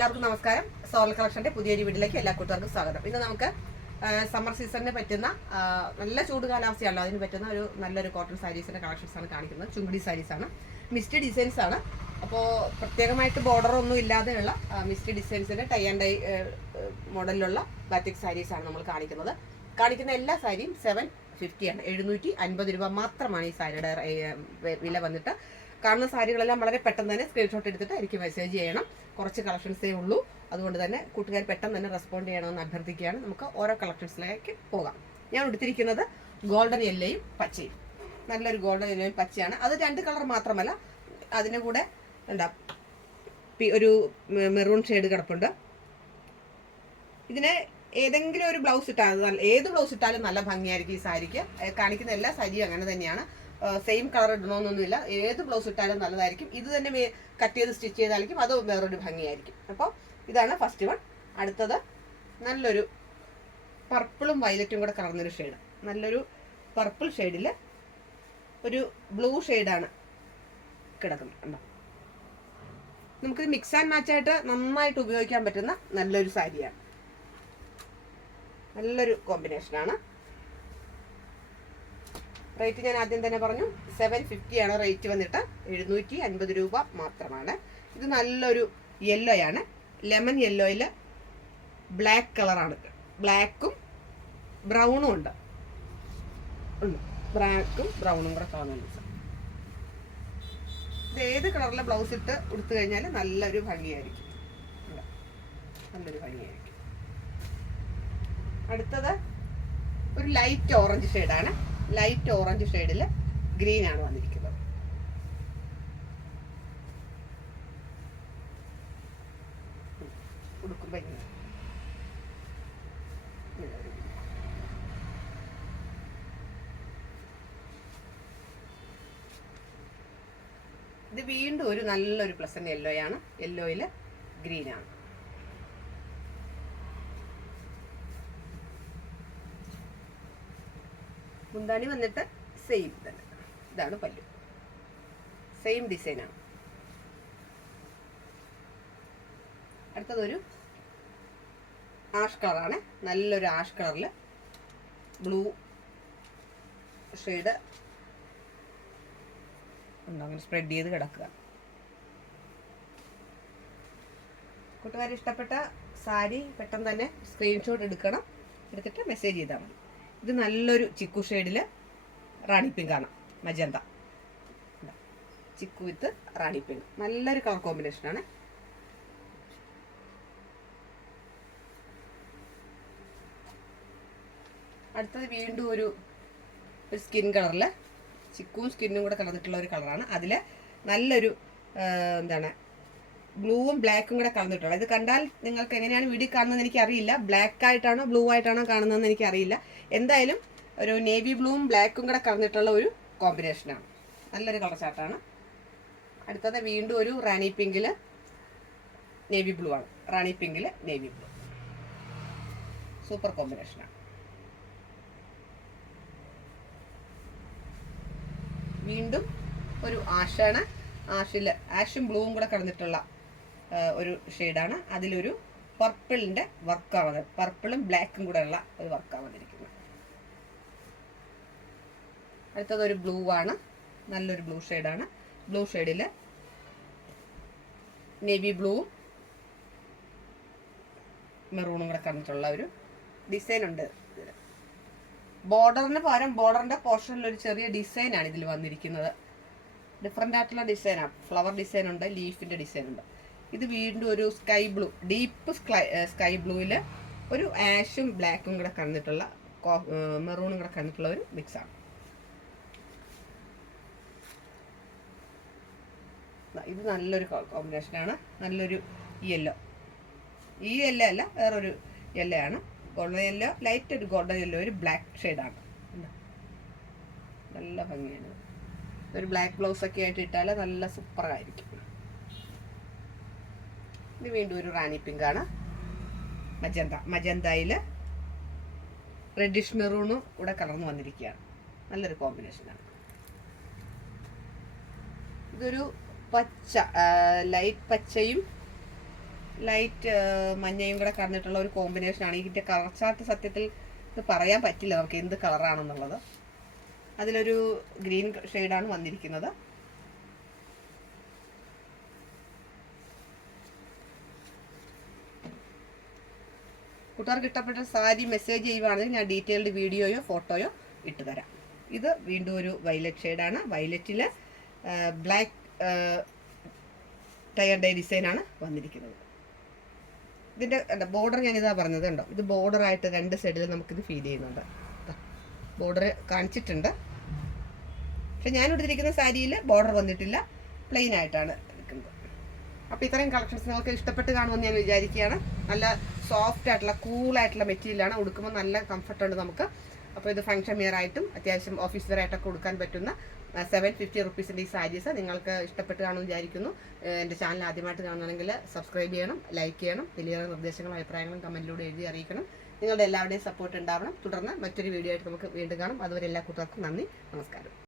എല്ലാവർക്കും നമസ്കാരം. സോൾ കളക്ഷന്റെ പുതിയൊരു വീട്ടിലേക്ക് എല്ലാ കൂട്ടുകാർക്കും സ്വാഗതം. ഇന്ന് നമുക്ക് സമ്മർ സീസണിന് പറ്റുന്ന നല്ല ചൂട് കാലാവസ്ഥയാണല്ലോ, അതിന് പറ്റുന്ന ഒരു നല്ലൊരു കോട്ടൺ സാരീസിന്റെ കളക്ഷൻസ് ആണ് കാണിക്കുന്നത്. ചുങ്കുടി സാരീസ് ആണ്, മിസ്റ്റ് ഡിസൈൻസ് ആണ്. അപ്പോൾ പ്രത്യേകമായിട്ട് ബോർഡർ ഒന്നും ഇല്ലാതെയുള്ള മിസ്റ്റ് ഡിസൈൻസിന്റെ ടൈ ആൻഡ് ഡൈ മോഡലിലുള്ള ബാറ്റിക് സാരീസ് ആണ് നമ്മൾ കാണിക്കുന്നത്. കാണിക്കുന്ന എല്ലാ സാരിയും 750 ആണ്, 750 രൂപ മാത്രമാണ് ഈ സാരിയുടെ വില വന്നിട്ട്. കാണുന്ന സാരികളെല്ലാം വളരെ പെട്ടെന്ന് തന്നെ സ്ക്രീൻഷോട്ട് എടുത്തിട്ട് എനിക്ക് മെസ്സേജ് ചെയ്യണം. കുറച്ച് കളക്ഷൻസേ ഉള്ളൂ, അതുകൊണ്ട് തന്നെ കൂട്ടുകാർ പെട്ടെന്ന് തന്നെ റെസ്പോണ്ട് ചെയ്യണമെന്ന് അഭ്യർത്ഥിക്കുകയാണ്. നമുക്ക് ഓരോ കളക്ഷൻസിലേക്ക് പോകാം. ഞാൻ എടുത്തിരിക്കുന്നത് ഗോൾഡൻ യെല്ലോയും പച്ചയും, നല്ലൊരു ഗോൾഡൻ യെല്ലോയും പച്ചയാണ്. അത് രണ്ട് കളർ മാത്രമല്ല, അതിൻ്റെ കൂടെ എന്താ ഒരു മെറൂൺ ഷെയ്ഡ് കിടപ്പുണ്ട്. ഇതിനെ ഏതെങ്കിലും ഒരു ബ്ലൗസ് ഇട്ടാൽ, ഏത് ബ്ലൗസ് ഇട്ടാലും നല്ല ഭംഗിയായിരിക്കും ഈ സാരിക്ക്. കാണിക്കുന്ന എല്ലാ സാരിയും അങ്ങനെ തന്നെയാണ്, സെയിം കളർ ഇടണമെന്നൊന്നുമില്ല. ഏത് ബ്ലൗസ് ഇട്ടാലും നല്ലതായിരിക്കും. ഇത് തന്നെ കട്ട് ചെയ്ത് സ്റ്റിച്ച് ചെയ്തായിരിക്കും അത് വേറൊരു ഭംഗിയായിരിക്കും. അപ്പോൾ ഇതാണ് ഫസ്റ്റ് വൺ. അടുത്തത് നല്ലൊരു പർപ്പിളും വയലറ്റും കൂടെ കലർന്നൊരു ഷെയ്ഡ്, നല്ലൊരു പർപ്പിൾ ഷെയ്ഡിൽ ഒരു ബ്ലൂ ഷെയ്ഡാണ് കിടക്കുന്നത്. നമുക്കിത് മിക്സ് ആൻഡ് മാച്ചായിട്ട് നന്നായിട്ട് ഉപയോഗിക്കാൻ പറ്റുന്ന നല്ലൊരു സാരിയാണ്, നല്ലൊരു കോമ്പിനേഷനാണ്. റേറ്റ് ഞാൻ ആദ്യം തന്നെ പറഞ്ഞു, 750 ആണ് റേറ്റ് വന്നിട്ട്. 750 രൂപ മാത്രമാണ്. ഇത് നല്ലൊരു യെല്ലോ ആണ്, ലെമൺ യെല്ലോയിൽ ബ്ലാക്ക് കളറാണ്, ബ്ലാക്കും ബ്രൗണും ഉണ്ട്, ബ്ലാക്കും ബ്രൗണും കൂടെ കാണുന്നുണ്ട്. ഇത് ഏത് കളറിലെ ബ്ലൗസ് ഇട്ട് കൊടുത്തു കഴിഞ്ഞാൽ നല്ലൊരു ഭംഗിയായിരിക്കും, നല്ലൊരു ഭംഗിയായിരിക്കും. അടുത്തത് ഒരു ലൈറ്റ് ഓറഞ്ച് ഷെയ്ഡാണ്, ലൈറ്റ് ഓറഞ്ച് ഷെയ്ഡിൽ ഗ്രീൻ ആണ് വന്നിരിക്കുന്നത്. ഉടുക്കുമ്പോൾ ഇത് വീണ്ടും ഒരു നല്ലൊരു പ്ലസന്റ് യെല്ലോയാണ്, യെല്ലോയിൽ ഗ്രീൻ ആണ്. മുന്താണി വന്നിട്ട് സെയിം തന്നെ, ഇതാണ് പല്ലു, സെയിം ഡിസൈനാണ്. അടുത്തതൊരു ആഷ് കളറാണ്, നല്ലൊരു ആഷ് കളറിൽ ബ്ലൂ ഷെയ്ഡ് ഉണ്ടോ, അങ്ങനെ സ്പ്രെഡ് ചെയ്ത് കിടക്കുക. കൂട്ടുകാർ ഇഷ്ടപ്പെട്ട സാരി പെട്ടെന്ന് തന്നെ സ്ക്രീൻഷോട്ട് എടുക്കണം, എടുത്തിട്ട് മെസ്സേജ് ചെയ്താൽ മതി. ഇത് നല്ലൊരു ചിക്കു ഷെയ്ഡിൽ റാണി പിങ്ക് ആണ്, മജന്ത ചിക്കു വിത്ത് റാണി പിങ്ക്, നല്ലൊരു കളർ കോമ്പിനേഷനാണ്. അടുത്തത് വീണ്ടും ഒരു സ്കിൻ കളറിൽ ചിക്കുവും സ്കിന്നും കൂടെ കലർന്നിട്ടുള്ള ഒരു കളറാണ്. അതിൽ നല്ലൊരു എന്താണ് ബ്ലൂവും ബ്ലാക്കും കൂടെ കലർന്നിട്ടുള്ളത്. ഇത് കണ്ടാൽ നിങ്ങൾക്ക് എങ്ങനെയാണ് വീഡിയോ കാണുന്നതെന്ന് എനിക്കറിയില്ല, ബ്ലാക്ക് ആയിട്ടാണോ ബ്ലൂ ആയിട്ടാണോ കാണുന്നതെന്ന് എനിക്കറിയില്ല. എന്തായാലും ഒരു നേവി ബ്ലൂവും ബ്ലാക്കും കൂടെ കലർന്നിട്ടുള്ള ഒരു കോമ്പിനേഷനാണ്, നല്ലൊരു കളർ ചാർട്ടാണ്. അടുത്തത് വീണ്ടും ഒരു റാണി പിങ്കിൽ നേവി ബ്ലൂ ആണ്, റാണി പിങ്കിൽ നേവി ബ്ലൂ, സൂപ്പർ കോമ്പിനേഷനാണ്. വീണ്ടും ഒരു ആഷാണ്, ആഷും ബ്ലൂവും കൂടെ കലർന്നിട്ടുള്ള ഒരു ഷെയ്ഡാണ്. അതിലൊരു പർപ്പിളിന്റെ വർക്കാണ്, പർപ്പിളും ബ്ലാക്കും കൂടെ ഉള്ള ഒരു വർക്കാണ് വന്നിരിക്കുന്നത്. അടുത്തത് ഒരു ബ്ലൂ ആണ്, നല്ലൊരു ബ്ലൂ ഷെയ്ഡാണ്. ബ്ലൂ ഷെയ്ഡിൽ നേവി ബ്ലൂവും മെറൂണും കൂടെ കലർന്നിട്ടുള്ള ഒരു ഡിസൈൻ ഉണ്ട്. ബോർഡറിന് പകരം ബോർഡറിന്റെ പോർഷനിൽ ഒരു ചെറിയ ഡിസൈനാണ് ഇതിൽ വന്നിരിക്കുന്നത്, ഡിഫറെൻ്റ് ആയിട്ടുള്ള ഡിസൈനാണ്. ഫ്ലവർ ഡിസൈൻ ഉണ്ട്, ലീഫിന്റെ ഡിസൈൻ ഉണ്ട്. ഇത് വീണ്ടും ഒരു സ്കൈ ബ്ലൂ, ഡീപ്പ് സ്കൈ ബ്ലൂവിൽ ഒരു ആഷും ബ്ലാക്കും കൂടെ കലർന്നിട്ടുള്ള, മെറൂണും കൂടെ കലർന്നിട്ടുള്ള ഒരു മിക്സാണ്. ഇത് നല്ലൊരു കോമ്പിനേഷനാണ്, നല്ലൊരു യെല്ലോ, ഈ യെല്ലോ അല്ല വേറൊരു യെല്ലോ ആണ്, ഗോൾഡൻ യെല്ലോ, ലൈറ്റ് ഒരു ഗോൾഡൻ യെല്ലോ, ഒരു ബ്ലാക്ക് ഷെയ്ഡാണ്, നല്ല ഭംഗിയാണ്. ഒരു ബ്ലാക്ക് ബ്ലൗസ് ഒക്കെ ആയിട്ട് ഇട്ടാൽ നല്ല സൂപ്പറായിരിക്കും. ഇത് വീണ്ടും ഒരു റാണി പിങ്ക് ആണ്, മജന്തയിൽ റെഡിഷ് മെറൂണും കൂടെ കലർന്ന് വന്നിരിക്കുകയാണ്, നല്ലൊരു കോമ്പിനേഷനാണ്. ഇതൊരു പച്ച, ലൈറ്റ് പച്ചയും ലൈറ്റ് മഞ്ഞയും കൂടെ കടന്നിട്ടുള്ള ഒരു കോമ്പിനേഷനാണ്. ഇതിൻ്റെ കളർ ചാർട്ട് സത്യത്തിൽ ഇത് പറയാൻ പറ്റില്ല നമുക്ക് എന്ത് കളറാണെന്നുള്ളത്. അതിലൊരു ഗ്രീൻ ഷെയ്ഡാണ് വന്നിരിക്കുന്നത്. കൂട്ടുകാർക്ക് ഇഷ്ടപ്പെട്ട സാരി മെസ്സേജ് ചെയ്യുവാണെങ്കിൽ ഞാൻ ഡീറ്റെയിൽഡ് വീഡിയോയോ ഫോട്ടോയോ ഇട്ട് തരാം. ഇത് വീണ്ടും ഒരു വയലറ്റ് ഷെയ്ഡാണ്. വയലറ്റിൽ ബ്ലാക്ക് ടയർ ഡേ ഡിസൈനാണ് വന്നിരിക്കുന്നത്. ഇതിൻ്റെ ബോർഡർ ഞാനിതാ പറഞ്ഞത് കണ്ടോ, ഇത് ബോർഡറായിട്ട് 2 സൈഡിൽ നമുക്കിത് ഫീൽ ചെയ്യുന്നുണ്ട്. ബോർഡർ കാണിച്ചിട്ടുണ്ട്. പക്ഷെ ഞാൻ എടുത്തിരിക്കുന്ന സാരിയിൽ ബോർഡർ വന്നിട്ടില്ല, പ്ലെയിൻ ആയിട്ടാണ് എടുക്കുന്നത്. അപ്പോൾ ഇത്രയും കളക്ഷൻസ് നിങ്ങൾക്ക് ഇഷ്ടപ്പെട്ട് കാണുമെന്ന് ഞാൻ വിചാരിക്കുകയാണ്. നല്ല സോഫ്റ്റ് ആയിട്ടുള്ള കൂളായിട്ടുള്ള മെറ്റീരിയലാണ്. ഉടുക്കുമ്പോൾ നല്ല കംഫർട്ടുണ്ട് നമുക്ക്. അപ്പോൾ ഇത് ഫംഗ്ഷൻ വെയർ ആയിട്ടും അത്യാവശ്യം ഓഫീസ് വെയർ ആയിട്ടൊക്കെ കൊടുക്കാൻ പറ്റുന്ന 750 റുപ്പീസിൻ്റെ ഈ സാരീസ് നിങ്ങൾക്ക് ഇഷ്ടപ്പെട്ട് കാണുമെന്ന് വിചാരിക്കുന്നു. എൻ്റെ ചാനൽ ആദ്യമായിട്ട് കാണുകയാണെങ്കിൽ സബ്സ്ക്രൈബ് ചെയ്യണം, ലൈക്ക് ചെയ്യണം, വലിയ നിർദ്ദേശങ്ങളും അഭിപ്രായങ്ങളും കമൻറ്റിലൂടെ എഴുതി അറിയിക്കണം. നിങ്ങളുടെ എല്ലാവരുടെയും സപ്പോർട്ട് ഉണ്ടാവണം. തുടർന്ന് മറ്റൊരു വീഡിയോ ആയിട്ട് നമുക്ക് വീണ്ടും കാണാം. അതുവരെ എല്ലാ കൂട്ടുകാർക്കും നന്ദി, നമസ്കാരം.